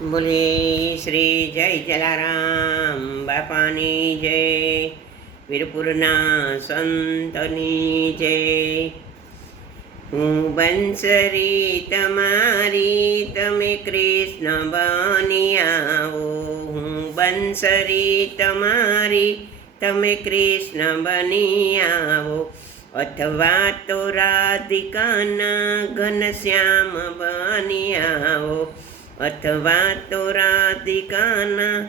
બોલે શ્રી જય જલારામ બાપાની જય, વીરપુરના સંતની જય. હું બંસરી તમારી, તમે કૃષ્ણ બની આવો. હું બંસરી તમારી, તમે કૃષ્ણ બની આવો. અથવા તો રાધિકાના ઘનશ્યામ બની આવો. અથવા તો રાધિકાના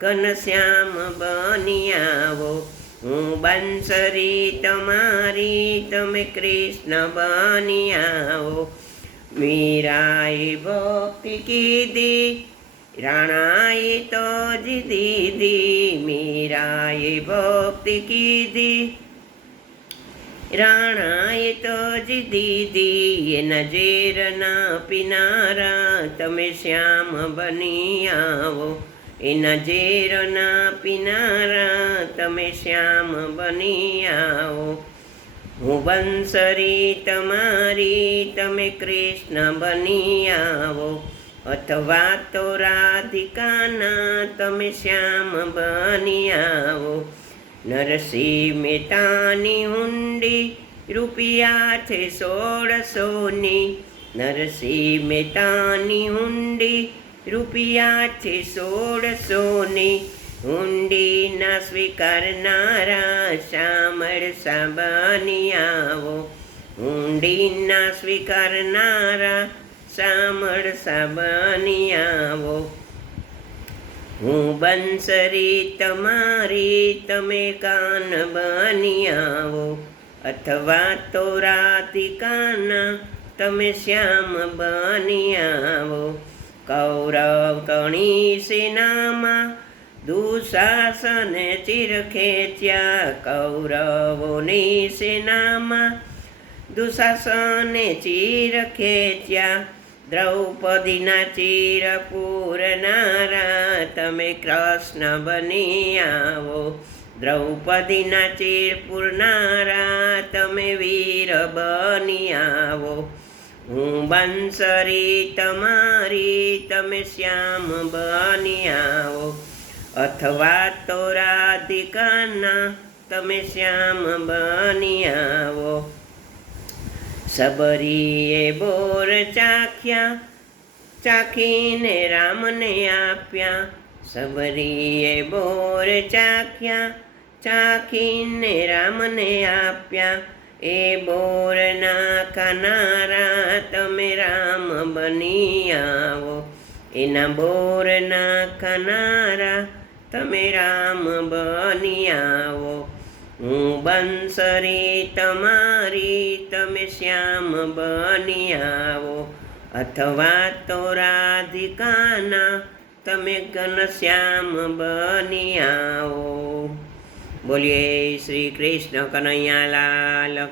ઘનશ્યામ બની આવો. હું બંસરી તમારી, તમે કૃષ્ણ બની આવો. મીરાએ ભક્તિ કીધી, રાણાએ તો જ દીધી. મીરાએ ભક્તિ કીધી, રાણાએ તો જ દીધી. એના ઝેરના પીનારા, તમે શ્યામ બની આવો. એના ઝેરના પીનારા, તમે શ્યામ બની આવો. હું બંસરી તમારી, તમે કૃષ્ણ બની આવો. અથવા તો રાધિકાના, તમે શ્યામ બની આવો. નરસિંહ મહેતાની હુંડી, રૂપિયા છે 1600ની. નરસિંહ મહેતાની હુંડી, રૂપિયા છે 1600ની. હુંડી ના સ્વીકારનારા, શામળસા બની આવો. હુંડી ના સ્વીકારનારા, શામળસા બની આવો. હું બંસરી તમારી, તમે કાન બની આવો. અથવા તો રાધિકાના, તમે શ્યામ બની આવો. કૌરવ કણી સેનામાં, દુશાસન ચીર ખેંચ્યા. કૌરવોની સેનામાં, દુશાસને ચીર ખેંચ્યા. દ્રૌપદીના ચીર પૂરનારા, તમે કૃષ્ણ બની આવો. દ્રૌપદીના ચીર પૂરનારા, તમે વીર બની આવો. હું બંસરી તમારી, તમે શ્યામ બની આવો. અથવા તો રાધિકાના, તમે શ્યામ બની આવો. સબરીએ બોર ચાખ્યા, ચાખીને રામને આપ્યા. સબરીએ બોર ચાખ્યા, ચાખીને રામને આપ્યા. એ બોરના ખાનારા, તમે રામ બની આવો. એના બોરના ખાનારા, તમે રામ બની આવો. હું બંસરી તમારી, તમે શ્યામ બની આવો. અથવા તો રાધિકાના, તમે ઘનશ્યામ બની આવો. બોલીએ શ્રી કૃષ્ણ કનૈયા લાલ.